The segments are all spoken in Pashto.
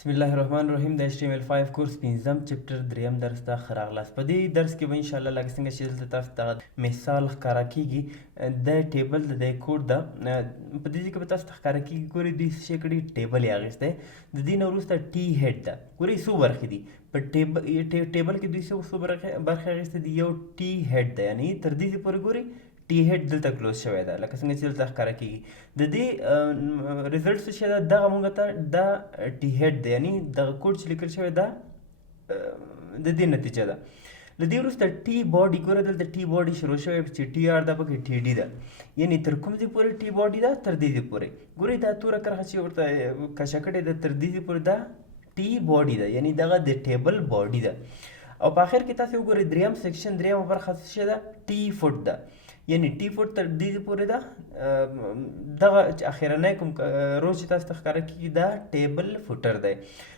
بسم الله الرحمن الرحیم د HTML5 کورس پنځم چپټر دریم درس ته ښه راغلاست. په دې درس کې به انشاءالله لکه څنګه چې دلته تاسو ته مثال ښکاره کیږي د ټیبل د کوډ ده. په دې کې به تاسو ته ښکاره کیږي ګورئ دوی څه شی کړي ټیبل یې اخیستی د دې نه وروسته ټي هیډ ده. ګورئ څو برخې دي په ټیبل کې دوی څو برخې اخیستې دي. یو ټي هیډ ده یعنی تر دې پورې ګورئ ټي هیډ دلته کلوز شوی ده لکه څنګه چې دلته ښکاره کیږي. د دې ریزلټ څه شی ده دغه موږ ته دا ټي هیډ ده یعنی دغه کوډ چې لیکل شوی ده د دې نتیجه ده. له دې وروسته ټي باډي ګوره دلته ټي باډي شروع شوی چې ټي آر ده پکې ټي ډي ده یعنی تر کوم ځای پورې ټي باډي ده تر دې پورې. ګورئ دا توره کرښه چې ورته کشه کړې ده تر دې پورې دا ټي باډي ده یعنی دغه د ټیبل باډي ده. او په آخر کې تاسو وګورئ دریم سیکشن دریمه برخه څه شی ده ټي فوټ ده یعنی ټي فوټ تر دې پورې ده. دغه اخرنی کوم رو چې تاسو ته ښکاره کېږي دا ټیبل فوټر دی.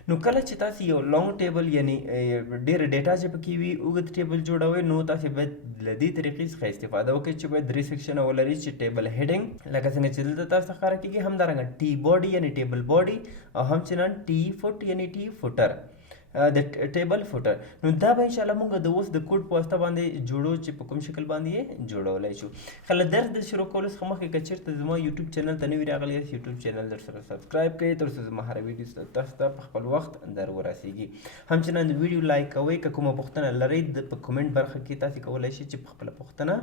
نو کله چې تاسو یو لانګ ټیبل یعنی ډېره ډیټا چې پکې وي اوږد ټیبل جوړوئ نو تاسو باید له دې طریقې څخه استفاده وکړئ چې باید درې سیکشنه ولري چې ټیبل هیډینګ لکه څنګه چې دلته تاسو ته ښکاره کېږي همدارنګه ټي باډي یعنی ټیبل باډي او همچنان ټي فوټ یعنی ټي فوټر د ټیبل فوټر. نو دا به انشاءالله موږ د اوس د کوډ په واسطه باندې جوړو چې په کوم شکل باندې یې جوړولی شو. ښه درس د شروع کولو څخه مخکې که چېرته زما یوټیوب چینل ته نوي راغلی یاست یوټیوب چینل در سره سبسکرایب کړئ تر څو زما هره ویډیو تاسو ته په خپل وخت در ورسیږي. همچنان د ویډیو لایک کوئ که کومه پوښتنه لرئ په کومنټ برخه کې تاسو کولی شئ چې په خپله پوښتنه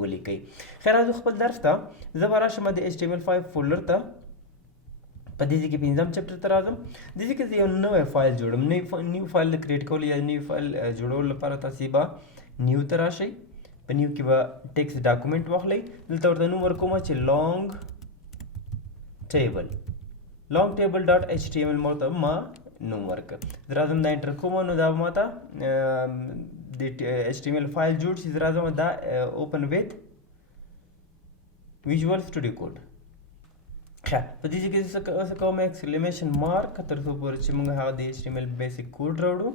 ولیکئ. خیر راځو خپل درس ته. زه به راشم د HTML5 فولډر ته په دې کې پنځم چپټر ته راځم. دې کې زه یو نوی فایل جوړم. نیو فایل د کریټ کولو یا نیو فایل جوړولو لپاره تاسو به نیو ته راشئ. په نیو کې به ټیکسټ ډاکومنټ واخلئ. دلته ورته نوم ورکوم چې لانګ ټیبل ډاټ HTML ما نوم ورکړه. زه راځم دا انټر کوم نو دا به ماته د HTML فایل جوړ شي. زه راځم دا اوپن ویت ویژوال سټوډیو کوډ. ښه په دې کې څه کوم ایکسکلیمیشن مارک تر څو پورې چې موږ هغه د HTML بیسیک کوډ راوړو.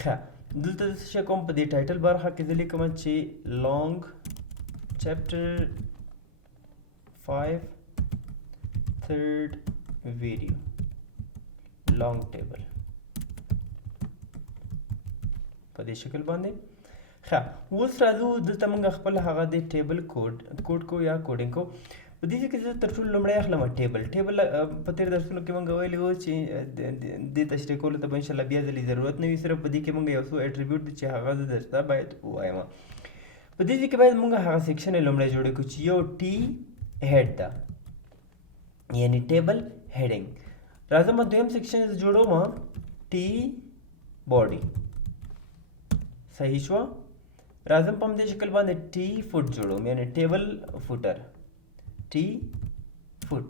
ښه دلته څه شی کوم په دې ټایټل برخه کې زه لیکم چې لانګ چپټر 5 ثرډ ویډیو لانګ ټیبل په دې شکل باندې. ښه اوس راځو دلته موږ خپل هغه د ټیبل کوډ کو یا کوډینګ کو. په دې کې زه تر ټولو لومړی اخلم ټیبل په تېر درسونو کې موږ ویلي وو چې دې تشریح کولو ته به انشاءالله بیا ځلې ضرورت نه وي. صرف په دې کې موږ یو څو اټریبیوټ دي چې هغه زه درته باید ووایم. په دې کې باید موږ هغه سیکشن یې لومړی جوړ کړو چې یو ټي هیډ ده یعنی ټیبل هیډینګ. راځم دویم سیکشن زه جوړوم ټي باډي. صحیح شوه. راځم په همدې شکل باندې ټي فوټ جوړوم یعنی ټیبل فوټر ټي فوټ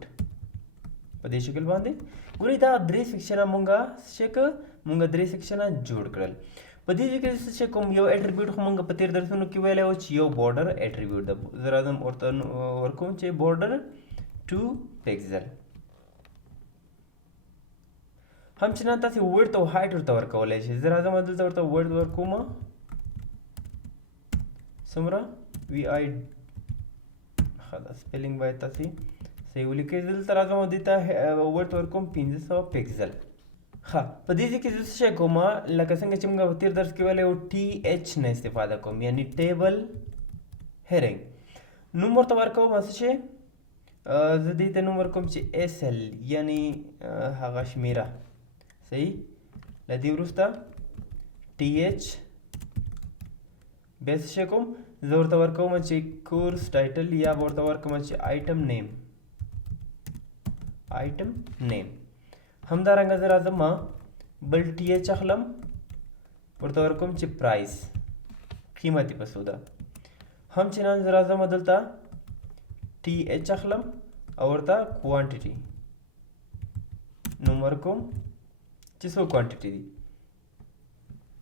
په دې شکل باندې. ګورئ دا درې سیکشنه موږ درې سیکشنه جوړ کړل. په دې کې څه کوم یو اټریبیوټ خو موږ په تېر درسونو کې ویلی وو چې یو بارډر اټریبیوټ ده. زه راځم ورته ورکوم چې بارډر 2 پکسل. همچنان تاسې ویډت او هایټ ورته ورکولی شئ. زه راځم دلته ورته ویډت ورکوم څومره VI دا سپیلینګ باید تاسې صحیح ولیکئ. دلته راځم دې ته ورته ورکوم 500 پکسل. ښه په دې کې زه څه شی کوم لکه څنګه چې موږ په تېر درس کې ویلی وو TH نه استفاده کوم یعنی ټیبل هیډینګ. نوم ورته ورکوم څه شی زه دې ته نوم ورکوم چې SL یعنی هغه شمیره. صحیح. له دې وروسته TH بیا څه شی کوم زه ورته ورکوم چې کورس ټایټل یا به ورته ورکوم چې آیټم نیم. همدارنګه زه راځم بل TH اخلم ورته ورکوم چې پرایس قیمت یې په څو ده. همچنان زه راځم دلته TH اخلم او ورته کوانټیټي نوم ورکوم چې څو کوانټیټي دي.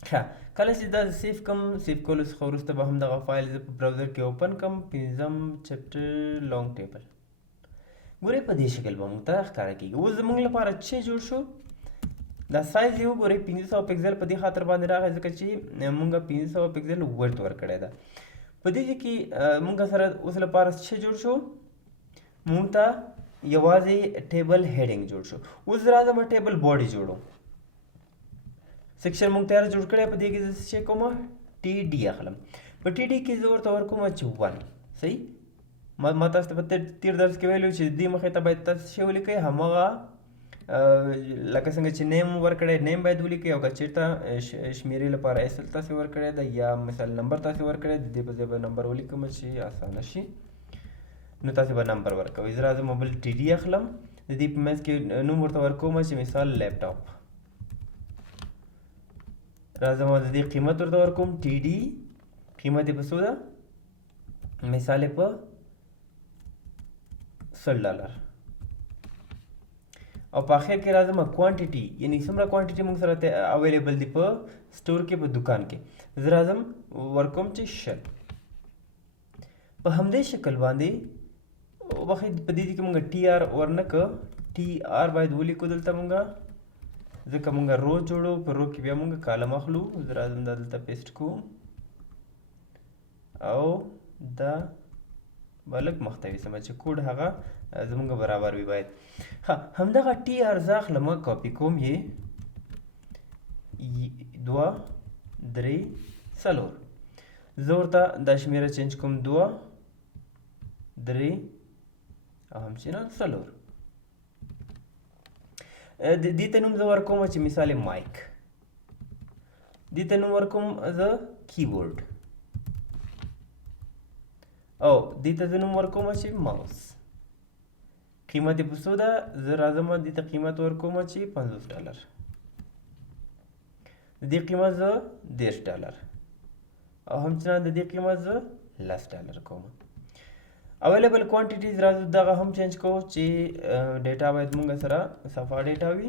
ښه کله چې دا سیف کم سیف کولو څخه وروسته به هم دغه فایل زه په براوزر کې اوپن کړم پنځم چپټر لانګ ټیبل. ګورئ په دې شکل به موږ ته ښکاره کېږي. اوس زموږ لپاره څه جوړ شو دا سایز یې وګورئ 500 پکسل په دې خاطر باندې راغی ځکه چې موږ 500 پکسل ویډت ورکړی ده. په دې کې موږ سره اوس لپاره څه جوړ شو موږ ته یوازې ټیبل هیډینګ جوړ شو. اوس راځم ټیبل باډي جوړو. سیکشن مونږ تیار جوړ کړی، په دې کې زه څه شی کوم ټي ډي اخلم. په ټي ډي کې زه ورته ورکوم چې 1. صحیح، ما تاسو ته په تیر درس کې ویلو چې دې مخې ته باید تاسو شی ولیکئ، همغه لکه څنګه چې نیم ورکړی نیم باید ولیکئ، او که چېرته شمیرې لپاره ایسل تاسې ورکړی ده یا مثال نمبر تاسې ورکړی د دې په ځای به نمبر ولیکم چې اسانه شي، نو تاسې به نمبر ورکوئ. زه راځم بل ټي ډي اخلم، د دې په منځ کې نوم ورته ورکوم چې مثال لیپټاپ. راځم د دې قیمت ورته ورکوم ټي ډي، قیمت یې په څو ده، مثال یې په $100. او په اخر کې راځم کوانټیټي، یعنی څومره کوانټیټي موږ سره اویلیبل دي په سټور کې په دکان کې. زه راځم ورکوم چې 100. په همدې شکل باندې وخت په دې کې موږ ټي آر ورنکه، ټي آر باید ولیکو دلته موږ، ځکه موږ رو جوړو، په رو کې بیا موږ کالم اخلو. زه راځم دا دلته پیسټ کوم او دا به لږ مخته ویسم چې کوډ هغه زموږ برابر وي باید. ها، همدغه ټي آر زه اخلم، کاپي کوم یې 2 3 4. زه ورته دا شمیره چینج کوم 2 3 او همچنان 4. دې ته نوم زه ورکوم چې مثال مایک، دې ته نوم ورکوم زه کیبورډ، او دې ته زه نوم ورکوم چې ماوس. قیمت یې په څو ده، زه راځم دې ته قیمت ورکوم چې $50. د دې قیمت زه $10 او همچنان د دې قیمت زه $10 کوم. اویلیبل کوانټیټیز راځو دغه هم چینج کوو چې ډیټا باید مونږ سره صفا ډیټا وي.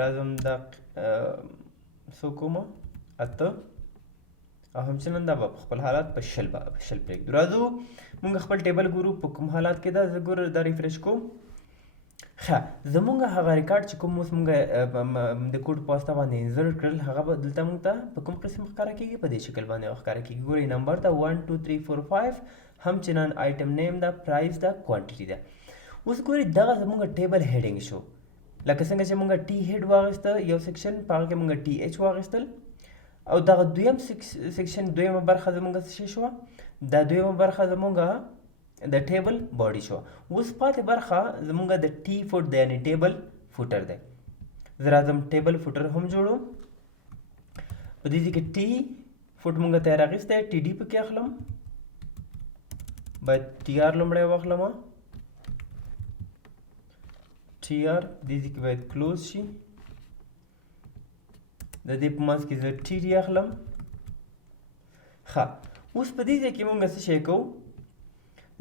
راځم دا څو کومه 8 او همچنان دا به خپل حالات په 100 پرېږدو. راځو مونږ خپل ټیبل ګورو په کوم حالات کې ده. زه ګوره دا ریفریش کوم. ښه، زمونږ هغه ریکارډ چې کوم اوس مونږ د کوډ په واسطه باندې انزرټ کړل، هغه به دلته مونږ ته په کوم قسم ښکاره کېږي، په دې شکل باندې ښکاره کېږي. ګورئ نمبر ده 1 2 3 4 5، همچنان آیټم نیم ده، پرایس ده، کوانټیټي ده. اوس ګورئ دغه زمونږ ټیبل هیډینګ شو، لکه څنګه چې مونږ ټي هیډ واخیسته یو سیکشن، په هغه کې مونږ ټي ایچ واخیستل، او دغه دویم سیکشن دویمه برخه زمونږ څه شوه، دا دویمه برخه زمونږ د ټیبل باډي شو. اوس پاتې برخه زمونږ د ټي فوټ دی، یعنی ټیبل فوټر دی. زه راځم ټیبل فوټر هم جوړوم. په دې کې ټي فوټ مونږ تیار اخیستی، ټي ډي پکې اخلم، باید ټي آر لومړی واخلم، ټي آر دې کې باید کلوز شي. د دې په منځ کې زه ټي ډي اخلم. ښه، اوس په دې ځای کې مونږ څه شی کوو،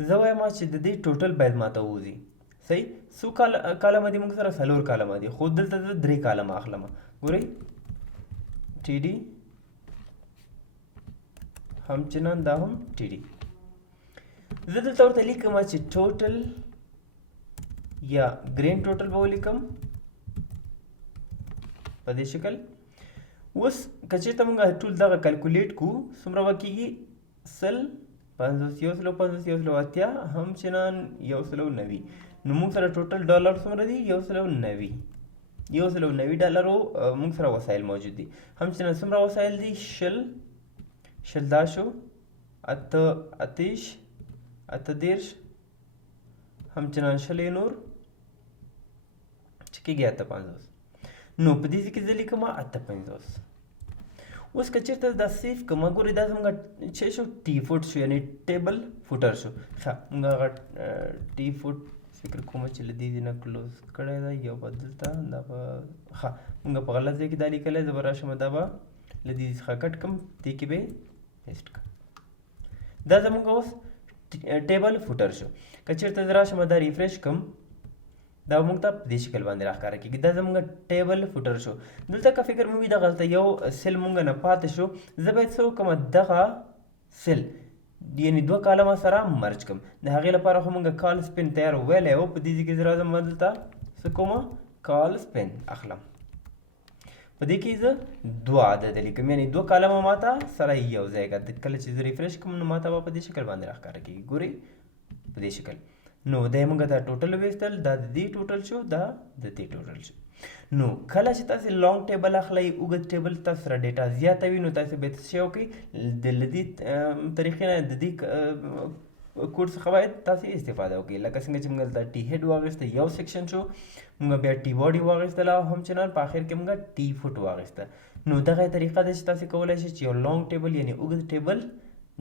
زه وایم چې د دې ټوټل باید ماته ووځي. صحیح، څو کالمه دي مونږ سره، 4 کالمه دي، خو دلته زه 3 کالمه اخلم. ګورئ ټي ډي، همچنان دا هم ټي ډي. زه دلته ورته لیکم چې ټوټل یا ګرین ټوټل به ولیکم په دې شکل. اوس که چېرته مونږ ټول دغه کلکولیټ کو، څومره به کېږي 100 50 150 180 همچنان 190. نو مونږ سره ټوټل ډالر څومره دي، 190 $190 مونږ سره وسایل موجود دي. همچنان څومره وسایل دي، 100 دا شو، 8 10 همچنان 100 نور چې کېږي 850. نو په دې کې زه لیکم 850. اوس که چېرته دا سیف کړم، ګورئ دا زموږ چې شو ټي فوټ شو، یعنی ټیبل فوټر شو. ښه، موږ هغه ټي فوټ فکر کوم چې له دې نه کلوز کړی دی، یو به دلته دا به، ښه موږ په غلط ځای کې دا لیکلی، زه به راشم دا به له دې څخه کټ کړم، دې کې به پیسټ کړم. دا زموږ اوس ټیبل فوټر شو. که چېرته زه راشم دا ریفریش کړم، دا موږ ته په دې شکل باندې راښکاره کېږي. دا زموږ ټیبل فوټر شو. دلته که فکر مې وي دغلته یو سیل موږ نه پاتې شو، زه باید څه وکړم، دغه سیل یعنی 2 کالمه سره مرج کړم. د هغې لپاره خو موږ کال سپین تیار ویلی و. په دې ځای کې زه راځم دلته څه کوم، کال سپین اخلم. په دې کې زه 2 عدد لیکم، یعنی 2 کالمه ماته سره یو ځای کړه. کله چې زه ریفریش کړم نو ماته به په دې شکل باندې راښکاره کېږي. ګورئ په دې شکل نو دا موږ دا ټوټل ویستل، دا د دې ټوټل شو، دا د دې ټوټل شو. نو کله چې تاسې لانګ ټیبل اخلئ، اوږد ټیبل تاسو سره ډیټا زیاته وي، نو تاسې باید څه شی وکړئ، د له دې طریقې نه د دې کوډ څخه باید تاسې استفاده وکړئ. لکه څنګه چې موږ دلته ټي هیډ واخیسته، یو سیکشن شو، موږ بیا ټي باډي واخیستله او همچنان په آخر کې موږ ټي فوټ واخیسته. نو دغه طریقه ده چې تاسې کولی شئ چې یو لانګ ټیبل یعنې اوږد ټیبل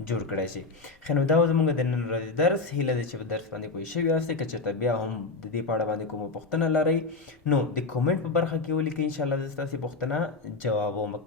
جوړ کړی شي. ښه نو دا و زموږ د نن ورځې درس. هیله ده چې په درس باندې پوه شوي یاستئ. که چېرته بیا هم د دې په اړه باندې کومه پوښتنه لرئ نو د کومنټ په برخه کې ولیکئ، انشاءالله زه ستاسې پوښتنه جوابوم.